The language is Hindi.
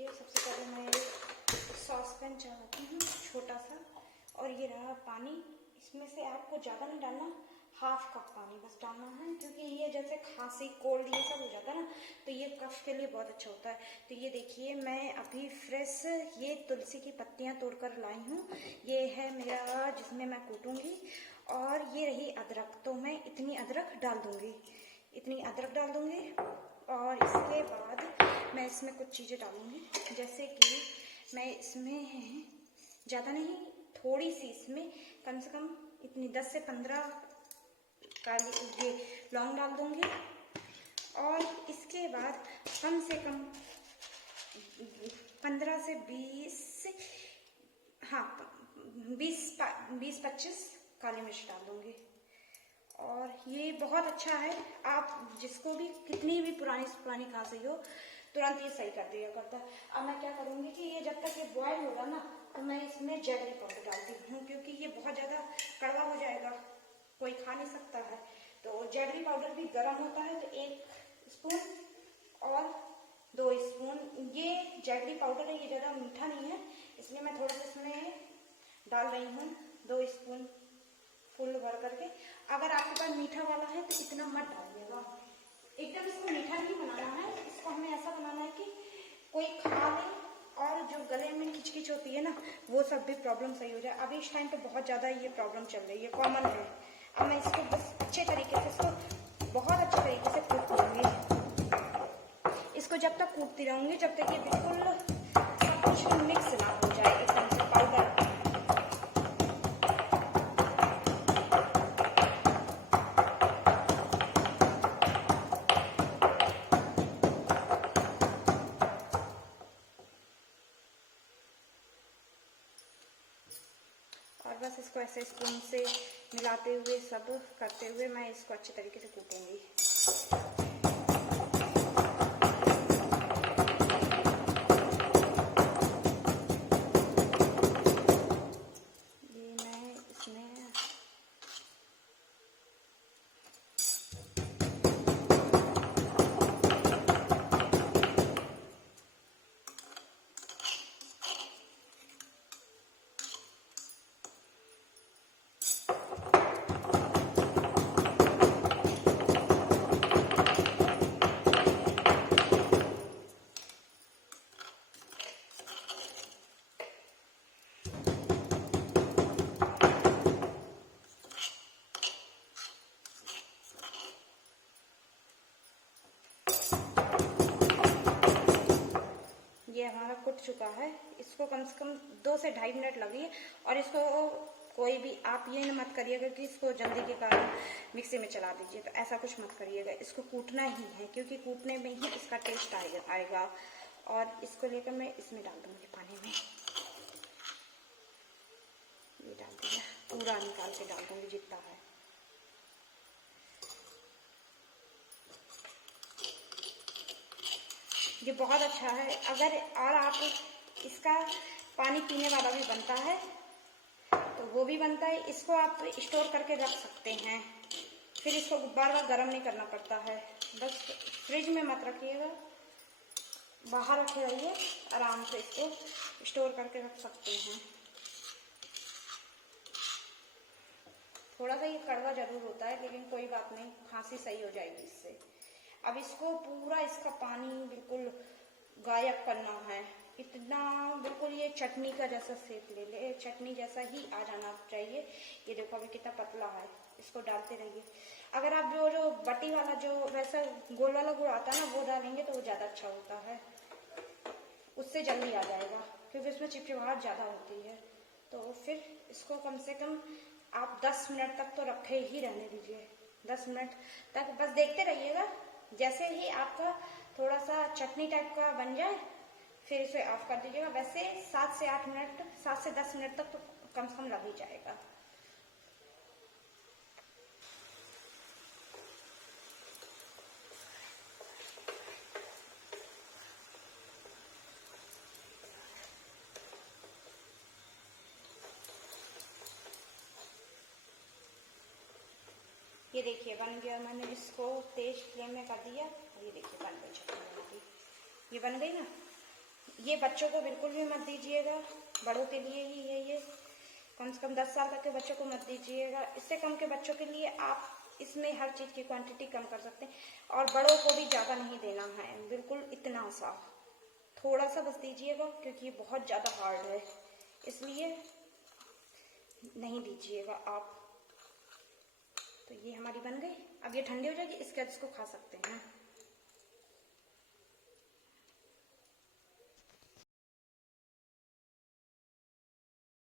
देखिए, सबसे पहले मैं एक सॉसपैन चढ़ाती हूँ छोटा सा, और ये रहा पानी। इसमें से आपको ज़्यादा नहीं डालना, हाफ कप पानी बस डालना है, क्योंकि ये जैसे खांसी कोल्ड ये सब हो जाता है ना, तो ये कफ के लिए बहुत अच्छा होता है। तो ये देखिए, मैं अभी फ्रेश ये तुलसी की पत्तियाँ तोड़कर लाई हूँ। ये है मेरा जिसमें मैं कूटूंगी, और ये रही अदरक। तो मैं इतनी अदरक डाल दूंगी, इतनी अदरक डाल दूंगी। और इसके बाद मैं इसमें कुछ चीज़ें डालूंगी, जैसे कि मैं इसमें ज़्यादा नहीं, थोड़ी सी इसमें कम से कम इतनी 10 से 15 काली ये लौंग डाल दूंगी। और इसके बाद कम से कम 15 से 20, हाँ 20-25 काली मिर्च डाल दूंगी। और ये बहुत अच्छा है, आप जिसको भी कितनी भी पुरानी खांसी हो तुरंत ये सही कर दिया करता है। अब मैं क्या करूँगी कि ये जब तक ये बॉयल होगा ना, तो मैं इसमें जैगरी पाउडर डालती हूँ, क्योंकि ये बहुत ज़्यादा कड़वा हो जाएगा, कोई खा नहीं सकता है। तो जैगरी पाउडर भी गर्म होता है, तो 1 स्पून और 2 स्पून ये जैगरी पाउडर है। ये ज़्यादा मीठा नहीं है, इसलिए मैं थोड़ा सा इसमें डाल रही हूँ, 2 स्पून फुल भर करके। अगर आपके पास मीठा वाला है तो इतना मत डालिएगा, एकदम इसको मीठा नहीं बनाना है। इसको हमें ऐसा बनाना है कि कोई खा ले, और जो गले में खिचखिच होती है ना, वो सब भी प्रॉब्लम सही हो जाए। अभी इस टाइम पे बहुत ज़्यादा ये प्रॉब्लम चल रही है, कॉमन है। अब मैं इसको बस अच्छे तरीके से, इसको बहुत अच्छे तरीके से कूट लूँगी। इसको जब तक कूटती रहूँगी, जब तक ये बिल्कुल सब कुछ मिक्स ना हो जाए एकदम से पाउडर। और बस इसको ऐसे स्पून से मिलाते हुए, सब करते हुए मैं इसको अच्छे तरीके से कूटूंगी। ये मैं इसमें ये हमारा कुट चुका है। इसको कम से कम 2 से 2.5 मिनट लगी। और इसको कोई भी आप ये मत करिएगा कि इसको जल्दी के कारण मिक्सी में चला दीजिए, तो ऐसा कुछ मत करिएगा। इसको कूटना ही है, क्योंकि कूटने में ही इसका टेस्ट आएगा। और इसको लेकर मैं इसमें डाल दूंगी पानी में, ये डाल दिया, पूरा निकाल के डाल दूंगी जितना है। ये बहुत अच्छा है। अगर और आप इसका पानी पीने वाला भी बनता है, तो वो भी बनता है। इसको आप स्टोर करके रख सकते हैं, फिर इसको बार बार गर्म नहीं करना पड़ता है। बस फ्रिज में मत रखिएगा, बाहर रखे रहिए, आराम से इसको स्टोर करके रख सकते हैं। थोड़ा सा ये कड़वा जरूर होता है, लेकिन कोई बात नहीं, खांसी सही हो जाएगी इससे। अब इसको पूरा इसका पानी बिल्कुल गायब करना है, इतना बिल्कुल ये चटनी का जैसा शेप ले ले, चटनी जैसा ही आ जाना चाहिए। ये देखो अभी कितना पतला है, इसको डालते रहिए। अगर आप जो बटी वाला जो वैसा गोल वाला गुड़ आता है ना, वो डालेंगे तो वो ज़्यादा अच्छा होता है, उससे जल्दी आ जाएगा, क्योंकि उसमें चिपचिपाहट ज़्यादा होती है। तो फिर इसको कम से कम आप 10 मिनट तक तो रखे ही रहने दीजिए, 10 मिनट तक बस देखते रहिएगा। जैसे ही आपका थोड़ा सा चटनी टाइप का बन जाए, फिर इसे ऑफ कर दीजिएगा। वैसे 7 से 8 मिनट, 7 से 10 मिनट तक तो कम से कम लग ही जाएगा। ये देखिए बन गया, मैंने इसको तेज फ्लेम में कर दिया, और ये देखिए बन गई चटनी हमारी। ये बन गई ना, ये बच्चों को बिल्कुल भी मत दीजिएगा, बड़ों के लिए ही है ये। कम से कम 10 साल तक के बच्चों को मत दीजिएगा। इससे कम के बच्चों के लिए आप इसमें हर चीज़ की क्वांटिटी कम कर सकते हैं, और बड़ों को भी ज़्यादा नहीं देना है, बिल्कुल इतना सा, थोड़ा सा बस दीजिएगा, क्योंकि ये बहुत ज़्यादा हार्ड है, इसलिए नहीं दीजिएगा आप। तो ये हमारी बन गई। अब ये ठंडी हो जाएगी, इसके बाद इसको खा सकते हैं।